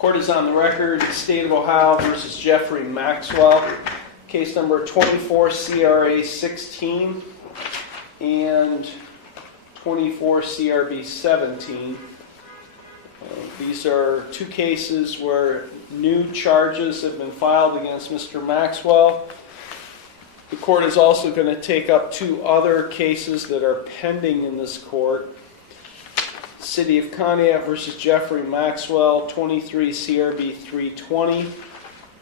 Court is on the record, State of Ohio versus Jeffrey Maxwell, case number 24 CRA 16 and 24 CRB 17. These are two cases where new charges have been filed against Mr. Maxwell. The court is also going to take up two other cases that are pending in this court. City of Conneaut versus Jeffrey Maxwell, 23 CRB 320,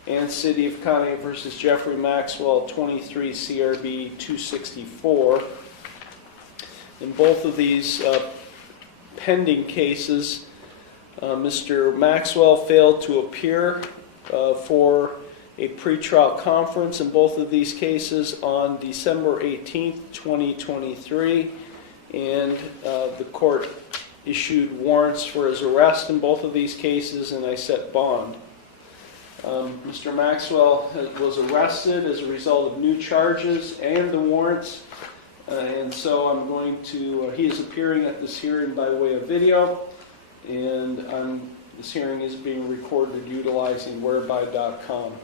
and City of Conneaut versus Jeffrey Maxwell, 23 CRB 264. In both of these pending cases, Mr. Maxwell failed to appear for a pretrial conference in both of these cases on December 18th, 2023, and the court issued warrants for his arrest in both of these cases, and I set bond. Mr. Maxwell was arrested as a result of new charges and the warrants, and so I'm going to, he is appearing at this hearing by way of video, and this hearing is being recorded utilizing whereby.com.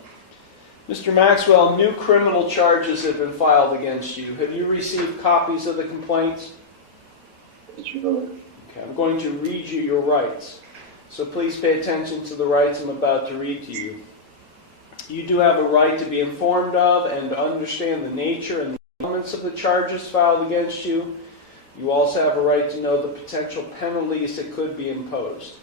Mr. Maxwell, new criminal charges have been filed against you. Have you received copies of the complaints? Yes, Your Honor. Okay, I'm going to read you your rights. So please pay attention to the rights I'm about to read to you. You do have a right to be informed of and to understand the nature and the elements of the charges filed against you. You also have a right to know the potential penalties that could be imposed.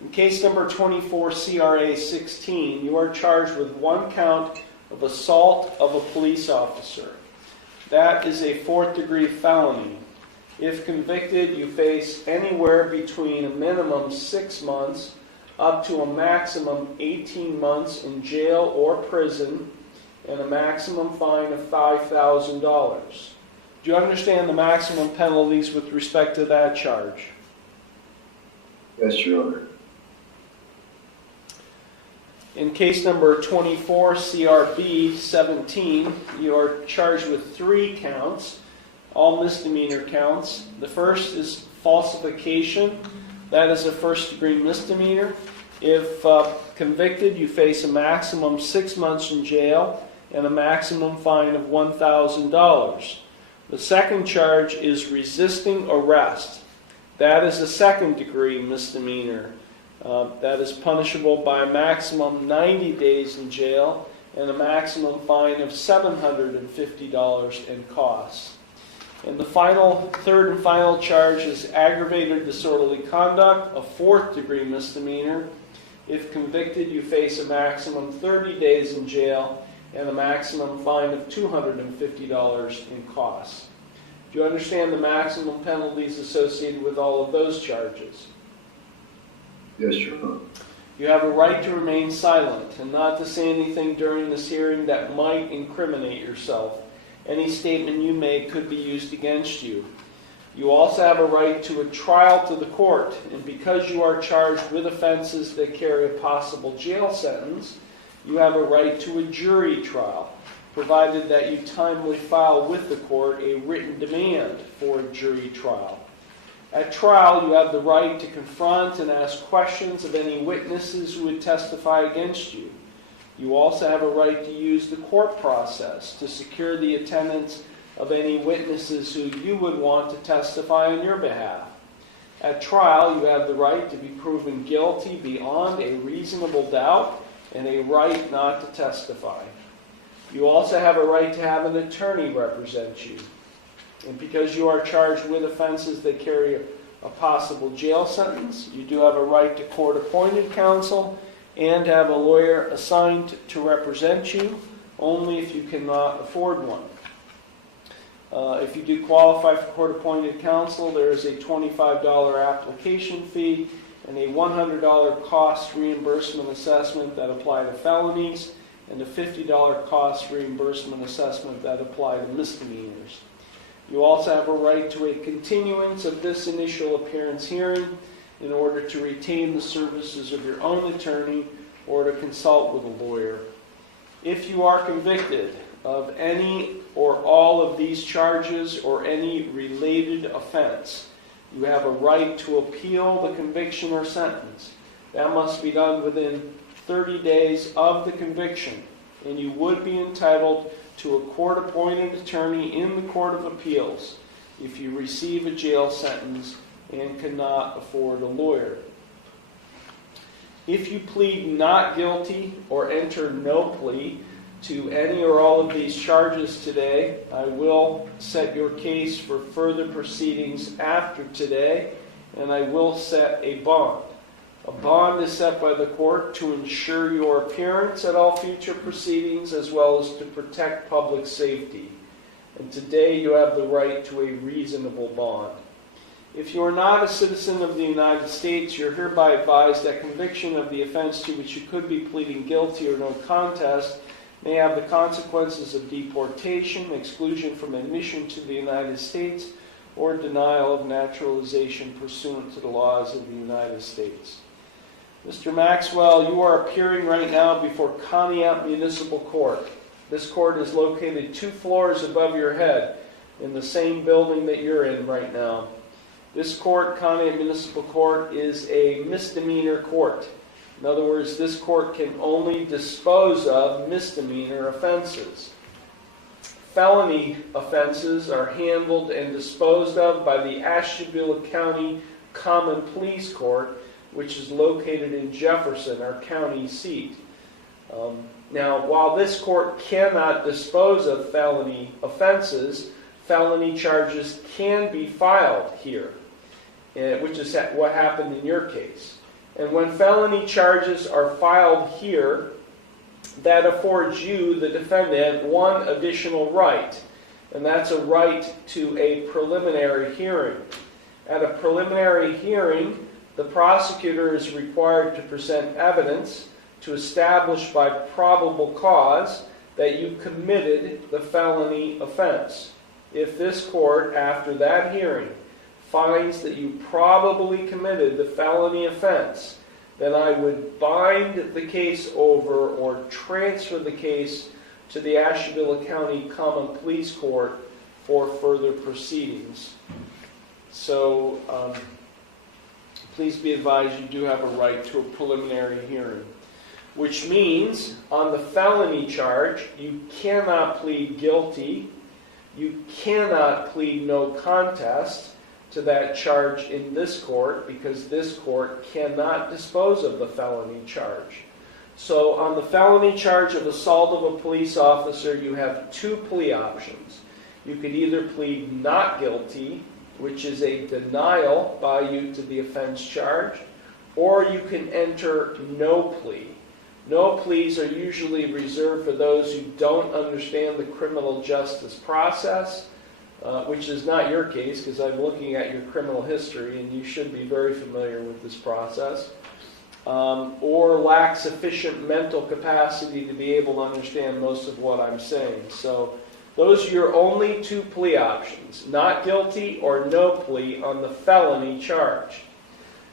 In case number 24 CRA 16, you are charged with one count of assault of a police officer. That is a 4th-degree felony. If convicted, you face anywhere between a minimum 6 months up to a maximum 18 months in jail or prison and a maximum fine of $5,000. Do you understand the maximum penalties with respect to that charge? Yes, Your Honor. In case number 24 CRB 17, you are charged with 3 counts, all misdemeanor counts. The first is falsification. That is a 1st-degree misdemeanor. If convicted, you face a maximum 6 months in jail and a maximum fine of $1,000. The second charge is resisting arrest. That is a 2nd-degree misdemeanor. That is punishable by a maximum 90 days in jail and a maximum fine of $750 in costs. And the third and final charge is aggravated disorderly conduct, a 4th-degree misdemeanor. If convicted, you face a maximum 30 days in jail and a maximum fine of $250 in costs. Do you understand the maximum penalties associated with all of those charges? Yes, Your Honor. You have a right to remain silent and not to say anything during this hearing that might incriminate yourself. Any statement you make could be used against you. You also have a right to a trial to the court, and because you are charged with offenses that carry a possible jail sentence, you have a right to a jury trial, provided that you timely file with the court a written demand for a jury trial. At trial, you have the right to confront and ask questions of any witnesses who would testify against you. You also have a right to use the court process to secure the attendance of any witnesses who you would want to testify on your behalf. At trial, you have the right to be proven guilty beyond a reasonable doubt and a right not to testify. You also have a right to have an attorney represent you. And because you are charged with offenses that carry a possible jail sentence, you do have a right to court-appointed counsel and have a lawyer assigned to represent you, only if you cannot afford one. If you do qualify for court-appointed counsel, there is a $25 application fee and a $100 cost reimbursement assessment that apply to felonies and a $50 cost reimbursement assessment that apply to misdemeanors. You also have a right to a continuance of this initial appearance hearing in order to retain the services of your own attorney or to consult with a lawyer. If you are convicted of any or all of these charges or any related offense, you have a right to appeal the conviction or sentence. That must be done within 30 days of the conviction, and you would be entitled to a court-appointed attorney in the Court of Appeals if you receive a jail sentence and cannot afford a lawyer. If you plead not guilty or enter no plea to any or all of these charges today, I will set your case for further proceedings after today, and I will set a bond. A bond is set by the court to ensure your appearance at all future proceedings as well as to protect public safety. And today you have the right to a reasonable bond. If you are not a citizen of the United States, you're hereby advised that conviction of the offense to which you could be pleading guilty or no contest may have the consequences of deportation, exclusion from admission to the United States, or denial of naturalization pursuant to the laws of the United States. Mr. Maxwell, you are appearing right now before Conneaut Municipal Court. This court is located 2 floors above your head in the same building that you're in right now. This court, Conneaut Municipal Court, is a misdemeanor court. In other words, this court can only dispose of misdemeanor offenses. Felony offenses are handled and disposed of by the Ashtabula County Common Pleas Court, which is located in Jefferson, our county seat. Now, while this court cannot dispose of felony offenses, felony charges can be filed here, which is what happened in your case. And when felony charges are filed here, that affords you, the defendant, one additional right, and that's a right to a preliminary hearing. At a preliminary hearing, the prosecutor is required to present evidence to establish by probable cause that you committed the felony offense. If this court, after that hearing, finds that you probably committed the felony offense, then I would bind the case over or transfer the case to the Ashtabula County Common Pleas Court for further proceedings. So, please be advised you do have a right to a preliminary hearing, which means on the felony charge, you cannot plead guilty, you cannot plead no contest to that charge in this court because this court cannot dispose of the felony charge. So on the felony charge of assault of a police officer, you have 2 plea options. You could either plead not guilty, which is a denial by you to the offense charge, or you can enter no plea. No pleas are usually reserved for those who don't understand the criminal justice process, which is not your case because I'm looking at your criminal history and you should be very familiar with this process, or lack sufficient mental capacity to be able to understand most of what I'm saying. So those are your only 2 plea options, not guilty or no plea on the felony charge.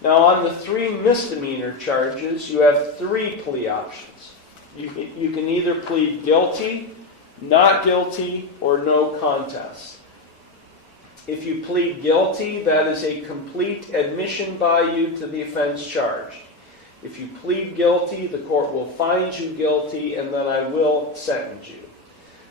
Now on the 3 misdemeanor charges, you have 3 plea options. You can either plead guilty, not guilty, or no contest. If you plead guilty, that is a complete admission by you to the offense charged. If you plead guilty, the court will find you guilty and then I will sentence you.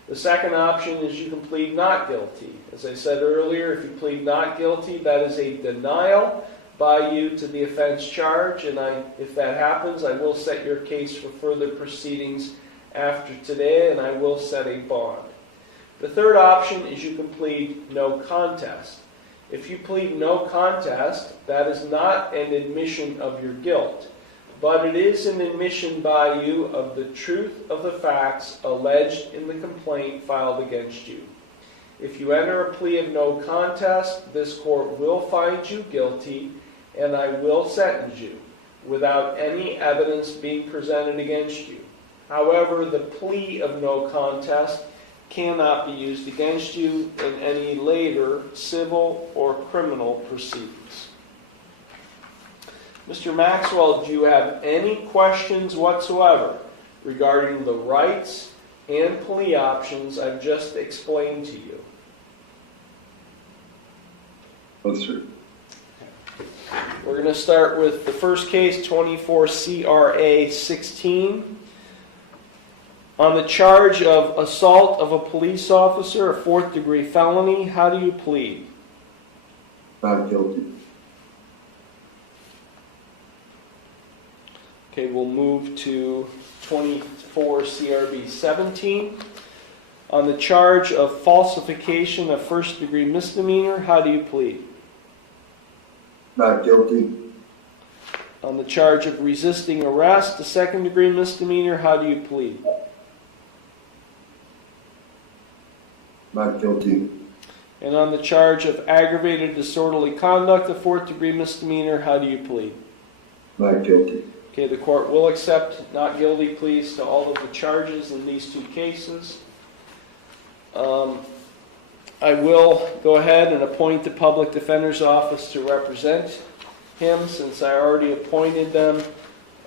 The second option is you can plead not guilty. As I said earlier, if you plead not guilty, that is a denial by you to the offense charge, and if that happens, I will set your case for further proceedings after today, and I will set a bond. The third option is you can plead no contest. If you plead no contest, that is not an admission of your guilt, but it is an admission by you of the truth of the facts alleged in the complaint filed against you. If you enter a plea of no contest, this court will find you guilty and I will sentence you without any evidence being presented against you. However, the plea of no contest cannot be used against you in any later civil or criminal proceedings. Mr. Maxwell, do you have any questions whatsoever regarding the rights and plea options I've just explained to you? No, sir. We're going to start with the first case, 24 CRA 16. On the charge of assault of a police officer, a 4th-degree felony, how do you plead? Not guilty. Okay, we'll move to 24 CRB 17. On the charge of falsification of 1st-degree misdemeanor, how do you plead? Not guilty. On the charge of resisting arrest, a 2nd-degree misdemeanor, how do you plead? Not guilty. And on the charge of aggravated disorderly conduct, a 4th-degree misdemeanor, how do you plead? Not guilty. Okay, the court will accept not guilty pleas to all of the charges in these 2 cases. I will go ahead and appoint the Public Defender's Office to represent him, since I already appointed them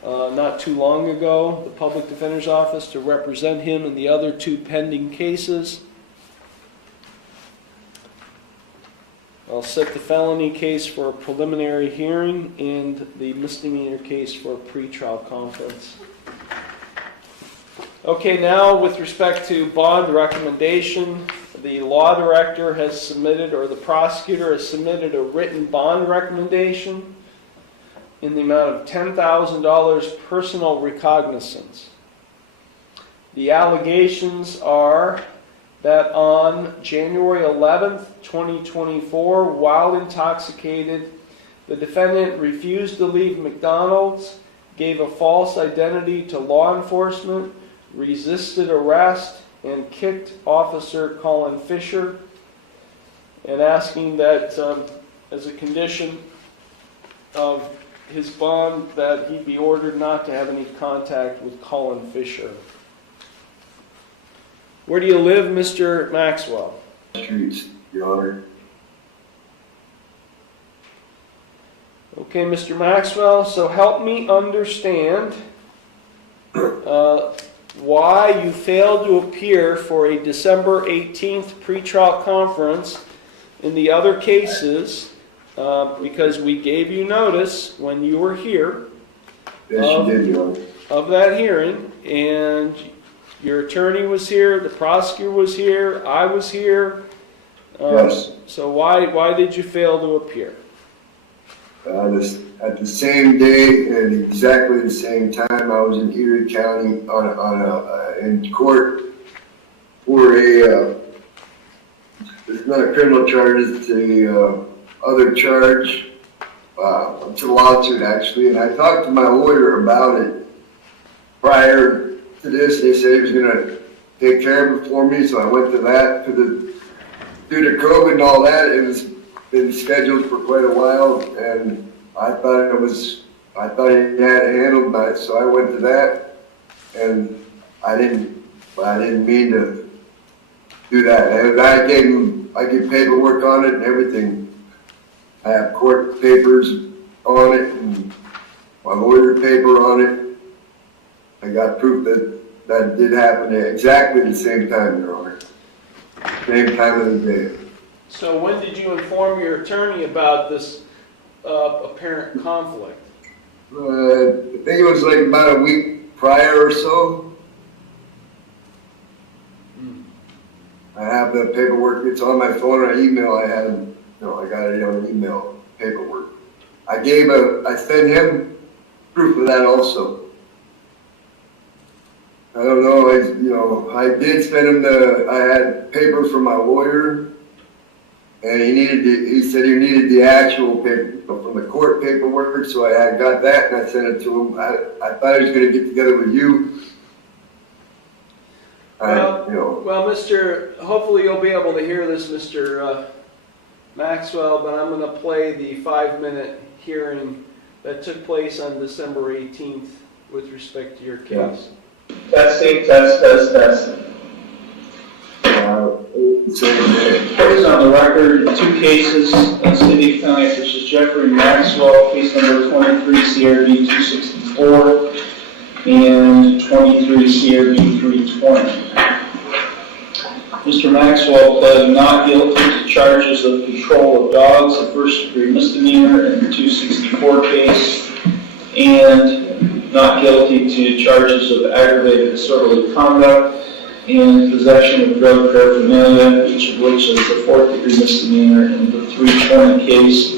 not too long ago, the Public Defender's Office to represent him in the other 2 pending cases. I'll set the felony case for a preliminary hearing and the misdemeanor case for a pretrial conference. Okay, now with respect to bond recommendation, the law director has submitted, or the prosecutor has submitted, a written bond recommendation in the amount of $10,000 personal recognizance. The allegations are that on January 11th, 2024, while intoxicated, the defendant refused to leave McDonald's, gave a false identity to law enforcement, resisted arrest, and kicked Officer Colin Fisher, and asking that as a condition of his bond that he be ordered not to have any contact with Colin Fisher. Where do you live, Mr. Maxwell? Streets, Your Honor. Okay, Mr. Maxwell, so help me understand why you failed to appear for a December 18th pretrial conference in the other cases, because we gave you notice when you were here Yes, you did, Your Honor. of that hearing, and your attorney was here, the prosecutor was here, I was here. Yes. So why did you fail to appear? At the same day and exactly the same time, I was in Erie County in court for it's not a criminal charge, it's a other charge. It's a lawsuit actually, and I talked to my lawyer about it prior to this. They said he was going to take care of it for me, so I went to that. Due to COVID and all that, it was been scheduled for quite a while, and I thought he had it handled by it, so I went to that, and I didn't mean to do that. And I gave paperwork on it and everything. I have court papers on it and my lawyer paper on it. I got proof that did happen at exactly the same time, Your Honor. Same time of the day. So when did you inform your attorney about this apparent conflict? I think it was like about a week prior or so. I have the paperwork. It's on my phone or email. I got it on email paperwork. I sent him proof of that also. I don't know, I did send him I had paper from my lawyer, and he said he needed the actual paper from the court paperwork, so I got that and I sent it to him. I thought he was going to get together with you. Well, hopefully you'll be able to hear this, Mr. Maxwell, but I'm going to play the 5-minute hearing that took place on December 18th with respect to your case. Testing, test. Put on the record 2 cases in City of County versus Jeffrey Maxwell, case number 23 CRB 264 and 23 CRB 320. Mr. Maxwell pled not guilty to charges of control of dogs, a first-degree misdemeanor in the 264 case, and not guilty to charges of aggravated disorderly conduct and possession of drug paraphernalia, each of which is a fourth-degree misdemeanor in the 320 case.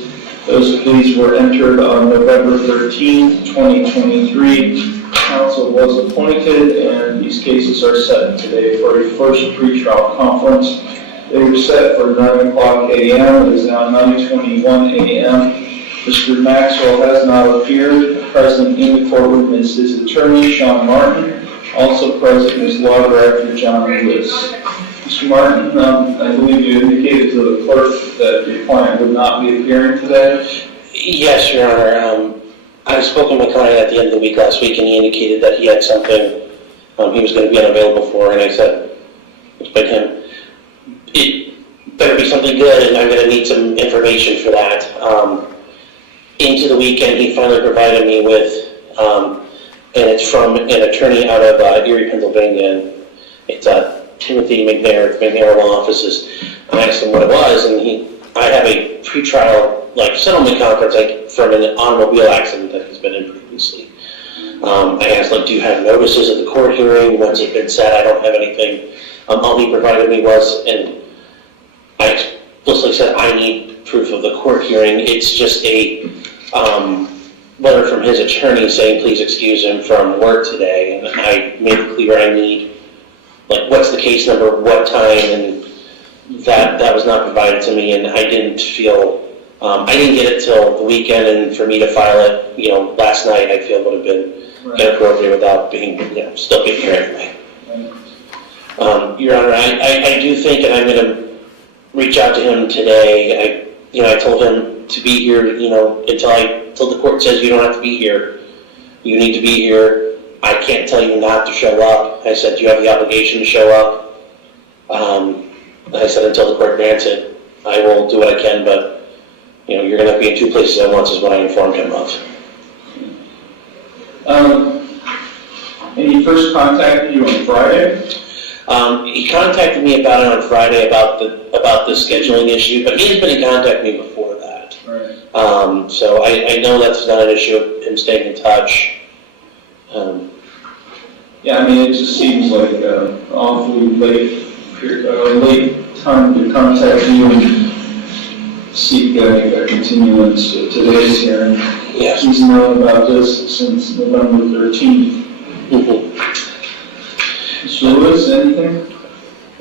Those pleas were entered on November 13, 2023. Counsel was appointed, and these cases are set today for a first pretrial conference. They were set for 9 o'clock a.m. It is now 9:21 a.m. Mr. Maxwell has not appeared. Present in the courtroom is his attorney, Sean Martin. Also present is Law Director John Lewis. Mr. Martin, I believe you indicated to the clerk that your client would not be appearing today. Yes, Your Honor. I spoke with my client at the end of the week last week, and he indicated that he had something he was going to be unavailable for, and I said, explain to him, it better be something good, and I'm going to need some information for that. Into the weekend, he finally provided me with, and it's from an attorney out of Erie, Pennsylvania, and it's Timothy McNair Law Offices. I asked him what it was, and I have a pretrial settlement conference from an automobile accident that he's been in previously. I asked, do you have notices of the court hearing? When's it been set? I don't have anything. All he provided me was, and I explicitly said, I need proof of the court hearing. It's just a letter from his attorney saying, please excuse him from work today. And I made it clear I need, what's the case number, what time, and that was not provided to me, and I didn't feel, I didn't get it till the weekend, and for me to file it, last night, I feel would have been inappropriate without being, still getting here anyway. Your Honor, I do think, and I'm going to reach out to him today. I told him to be here, until the court says you don't have to be here. You need to be here. I can't tell you not to show up. I said, you have the obligation to show up. I said, until the court grants it, I will do what I can, but, you're going to be in two places at once is what I informed him of. And he first contacted you on Friday? He contacted me about it on Friday about the scheduling issue, but he has been in contact with me before that. Right. So I know that's not an issue of him staying in touch. Yeah, it just seems like awfully late time to contact you and seek a continuance to today's hearing. Yes. He's known about this since November 13th. Mr. Lewis, anything?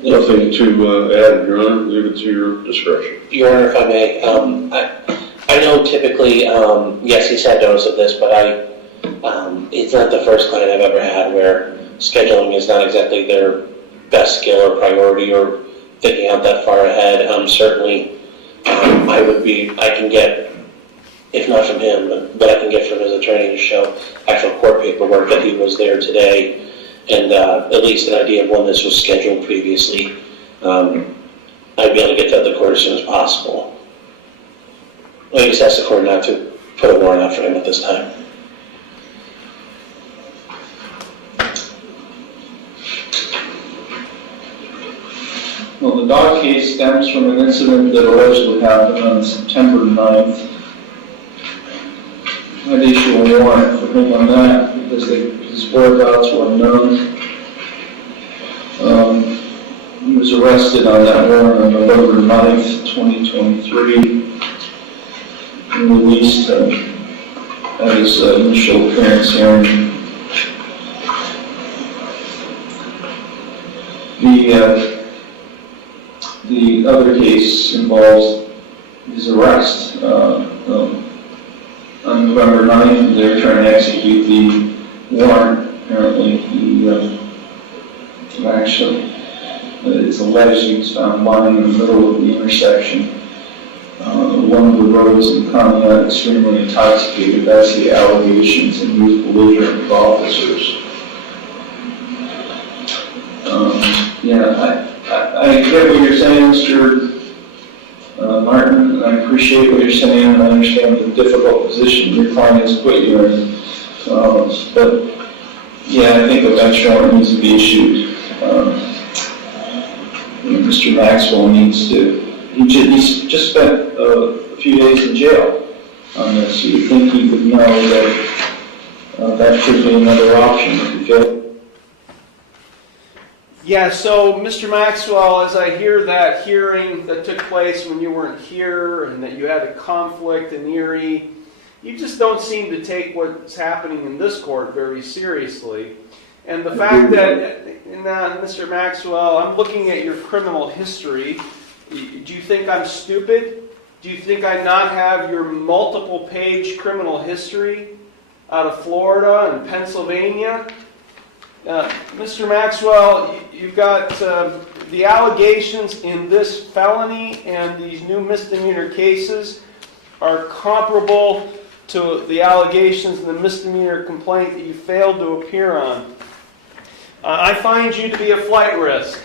Nothing to add, Your Honor. Leave it to your discretion. Your Honor, if I may, I know typically, yes, he's had notice of this, but it's not the first client I've ever had where scheduling is not exactly their best skill or priority or thinking out that far ahead. Certainly, I can get, if not from him, but I can get from his attorney to show actual court paperwork that he was there today and at least an idea of when this was scheduled previously. I'd be able to get that to the court as soon as possible. I just ask the court not to put a warrant out for him at this time. Well, the dog case stems from an incident that allegedly happened on September 9th. I'd issue a warrant for him on that because his whereabouts were unknown. He was arrested on that warrant on November 9th, 2023, and released at his initial appearance hearing. The other case involves his arrest. On November 9th, they were trying to execute the warrant. Apparently, it's alleged he was found lying in the middle of the intersection. One of the roads in Pontiac extremely intoxicated. That's the allegations, and he was belligerent with officers. I get what you're saying, Mr. Martin, and I appreciate what you're saying, and I understand the difficult position your client has put you in. But, yeah, I think a bench warrant needs to be issued. Mr. Maxwell needs to, he's just spent a few days in jail on this. You would think he would know that that could be another option if he failed. Yeah, so Mr. Maxwell, as I hear that hearing that took place when you weren't here and that you had a conflict in Erie, you just don't seem to take what's happening in this court very seriously. And the fact that, Mr. Maxwell, I'm looking at your criminal history. Do you think I'm stupid? Do you think I not have your multiple page criminal history out of Florida and Pennsylvania? Mr. Maxwell, you've got the allegations in this felony and these new misdemeanor cases are comparable to the allegations in the misdemeanor complaint that you failed to appear on. I find you to be a flight risk,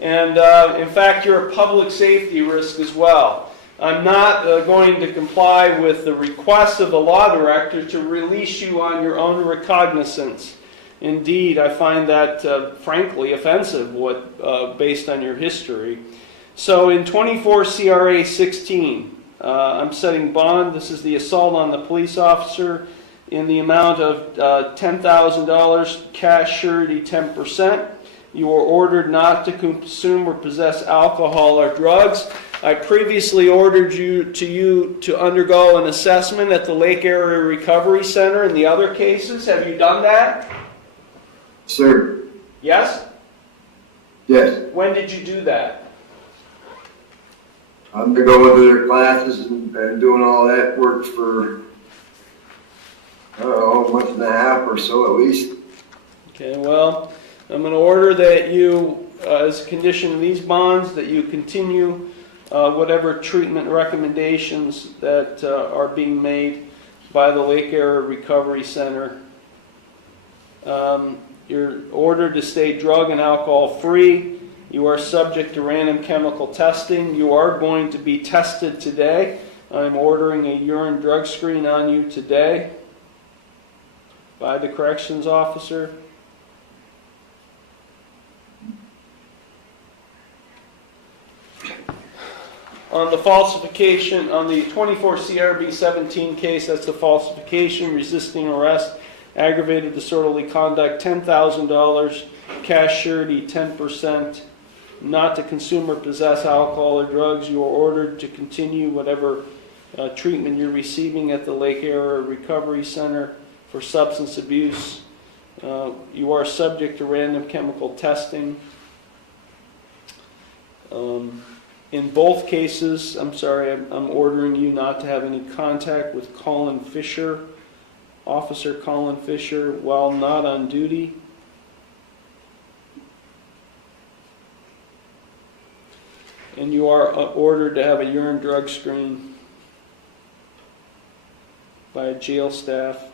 and in fact, you're a public safety risk as well. I'm not going to comply with the request of the law director to release you on your own recognizance. Indeed, I find that frankly offensive based on your history. So in 24 CRA 16, I'm setting bond. This is the assault on the police officer in the amount of $10,000, cash surety 10%. You are ordered not to consume or possess alcohol or drugs. I previously ordered you to undergo an assessment at the Lake Area Recovery Center in the other cases. Have you done that? Sir, Yes? yes. When did you do that? I've been going to their classes and doing all that work for, a month and a half or so at least. Okay, well, I'm going to order that you, as a condition of these bonds, that you continue whatever treatment recommendations that are being made by the Lake Area Recovery Center. You're ordered to stay drug and alcohol free. You are subject to random chemical testing. You are going to be tested today. I'm ordering a urine drug screen on you today by the corrections officer. On the falsification, on the 24 CRB 17 case, that's the falsification, resisting arrest, aggravated disorderly conduct, $10,000, cash surety 10%, not to consume or possess alcohol or drugs. You are ordered to continue whatever treatment you're receiving at the Lake Area Recovery Center for substance abuse. You are subject to random chemical testing. In both cases, I'm ordering you not to have any contact with Colin Fisher, Officer Colin Fisher, while not on duty. And you are ordered to have a urine drug screen by a jail staff.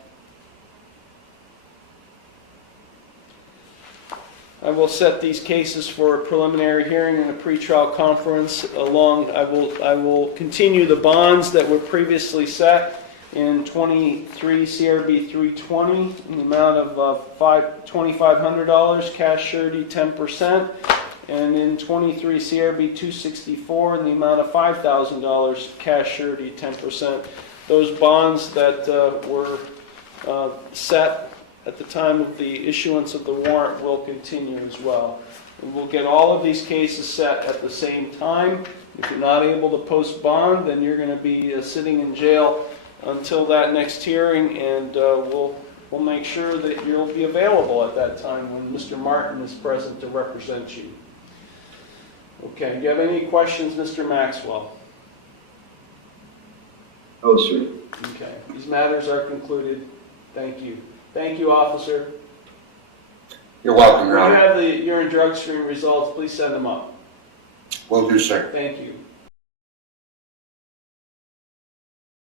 I will set these cases for a preliminary hearing and a pretrial conference I will continue the bonds that were previously set in 23 CRB 320 in the amount of $2,500, cash surety 10%, and in 23 CRB 264 in the amount of $5,000, cash surety 10%. Those bonds that were set at the time of the issuance of the warrant will continue as well. And we'll get all of these cases set at the same time. If you're not able to post bond, then you're going to be sitting in jail until that next hearing, and we'll make sure that you'll be available at that time when Mr. Martin is present to represent you. Okay, do you have any questions, Mr. Maxwell? No, sir. Okay, these matters are concluded. Thank you. Thank you, officer. You're welcome, Your When you Honor. have the urine drug screen results, please send them up. Will do, sir. Thank you.